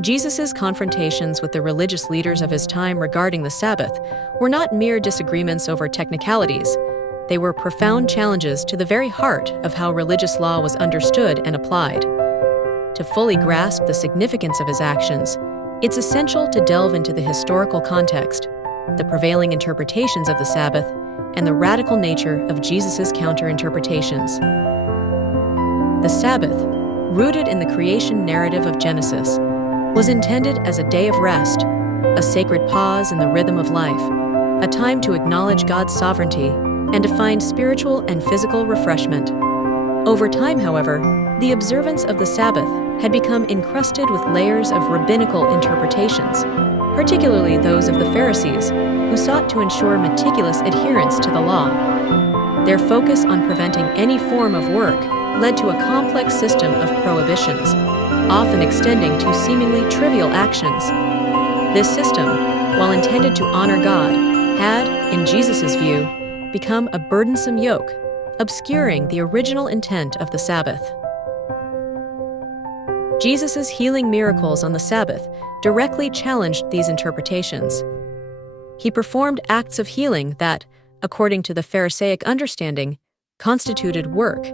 Jesus' confrontations with the religious leaders of his time regarding the Sabbath were not mere disagreements over technicalities. They were profound challenges to the very heart of how religious law was understood and applied. To fully grasp the significance of his actions, it's essential to delve into the historical context, the prevailing interpretations of the Sabbath, and the radical nature of Jesus' counter-interpretations. The Sabbath, rooted in the creation narrative of Genesis, was intended as a day of rest, a sacred pause in the rhythm of life, a time to acknowledge God's sovereignty and to find spiritual and physical refreshment. Over time, however, the observance of the Sabbath had become encrusted with layers of rabbinical interpretations, particularly those of the Pharisees, who sought to ensure meticulous adherence to the law. Their focus on preventing any form of work led to a complex system of prohibitions, often extending to seemingly trivial actions. This system, while intended to honor God, had, in Jesus' view, become a burdensome yoke, obscuring the original intent of the Sabbath. Jesus' healing miracles on the Sabbath directly challenged these interpretations. He performed acts of healing that, according to the Pharisaic understanding, constituted work,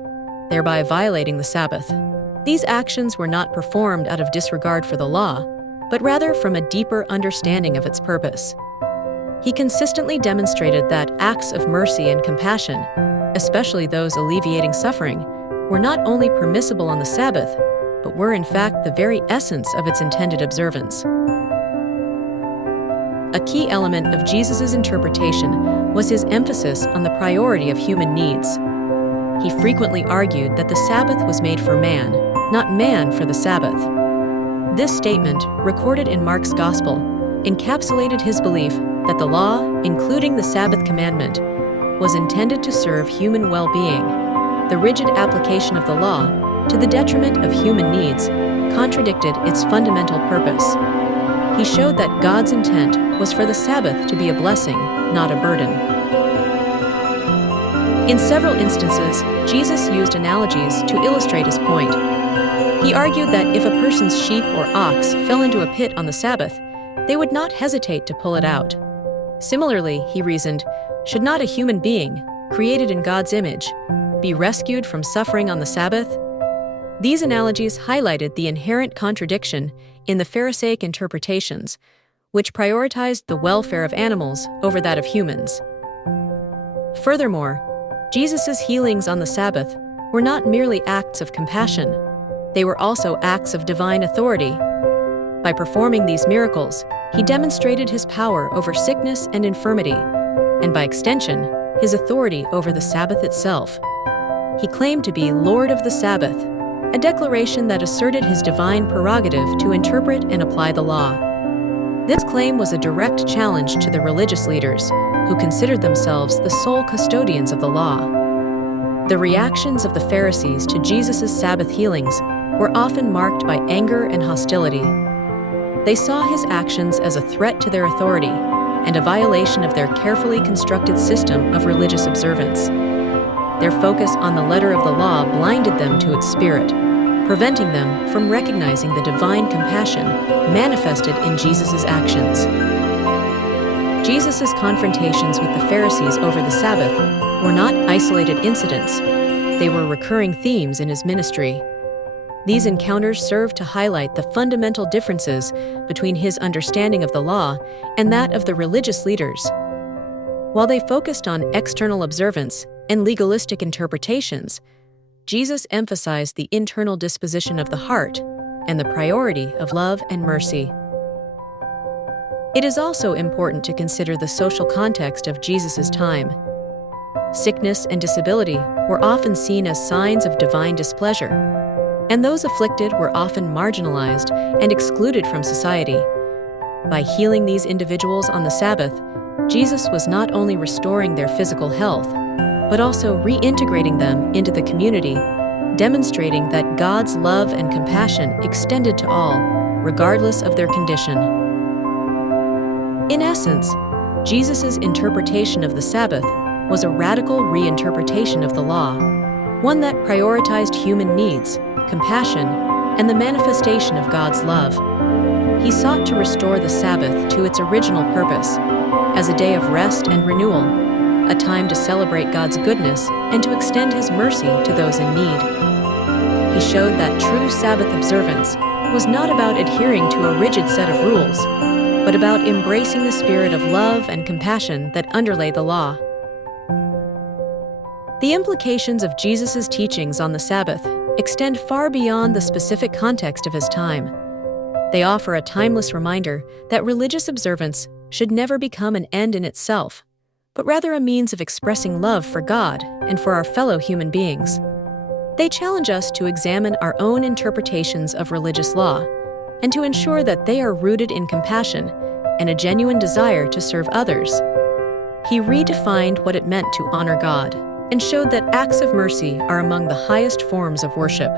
thereby violating the Sabbath. These actions were not performed out of disregard for the law, but rather from a deeper understanding of its purpose. He consistently demonstrated that acts of mercy and compassion, especially those alleviating suffering, were not only permissible on the Sabbath, but were in fact the very essence of its intended observance. A key element of Jesus' interpretation was his emphasis on the priority of human needs. He frequently argued that the Sabbath was made for man, not man for the Sabbath. This statement, recorded in Mark's Gospel, encapsulated his belief that the law, including the Sabbath commandment, was intended to serve human well-being. The rigid application of the law, to the detriment of human needs, contradicted its fundamental purpose. He showed that God's intent was for the Sabbath to be a blessing, not a burden. In several instances, Jesus used analogies to illustrate his point. He argued that if a person's sheep or ox fell into a pit on the Sabbath, they would not hesitate to pull it out. Similarly, he reasoned, should not a human being, created in God's image, be rescued from suffering on the Sabbath? These analogies highlighted the inherent contradiction in the Pharisaic interpretations, which prioritized the welfare of animals over that of humans. Furthermore, Jesus' healings on the Sabbath were not merely acts of compassion, they were also acts of divine authority. By performing these miracles, he demonstrated his power over sickness and infirmity, and by extension, his authority over the Sabbath itself. He claimed to be Lord of the Sabbath, a declaration that asserted his divine prerogative to interpret and apply the law. This claim was a direct challenge to the religious leaders, who considered themselves the sole custodians of the law. The reactions of the Pharisees to Jesus' Sabbath healings were often marked by anger and hostility. They saw his actions as a threat to their authority and a violation of their carefully constructed system of religious observance. Their focus on the letter of the law blinded them to its spirit, preventing them from recognizing the divine compassion manifested in Jesus' actions. Jesus' confrontations with the Pharisees over the Sabbath were not isolated incidents. They were recurring themes in his ministry. These encounters served to highlight the fundamental differences between his understanding of the law and that of the religious leaders. While they focused on external observance and legalistic interpretations, Jesus emphasized the internal disposition of the heart and the priority of love and mercy. It is also important to consider the social context of Jesus' time. Sickness and disability were often seen as signs of divine displeasure, and those afflicted were often marginalized and excluded from society. By healing these individuals on the Sabbath, Jesus was not only restoring their physical health, but also reintegrating them into the community, demonstrating that God's love and compassion extended to all, regardless of their condition. In essence, Jesus' interpretation of the Sabbath was a radical reinterpretation of the law, one that prioritized human needs, compassion, and the manifestation of God's love. he sought to restore the Sabbath to its original purpose, as a day of rest and renewal, a time to celebrate God's goodness and to extend His mercy to those in need. He showed that true Sabbath observance was not about adhering to a rigid set of rules, but about embracing the spirit of love and compassion that underlay the law. The implications of Jesus' teachings on the Sabbath extend far beyond the specific context of his time. They offer a timeless reminder that religious observance should never become an end in itself, but rather a means of expressing love for God and for our fellow human beings. They challenge us to examine our own interpretations of religious law and to ensure that they are rooted in compassion and a genuine desire to serve others. He redefined what it meant to honor God and showed that acts of mercy are among the highest forms of worship.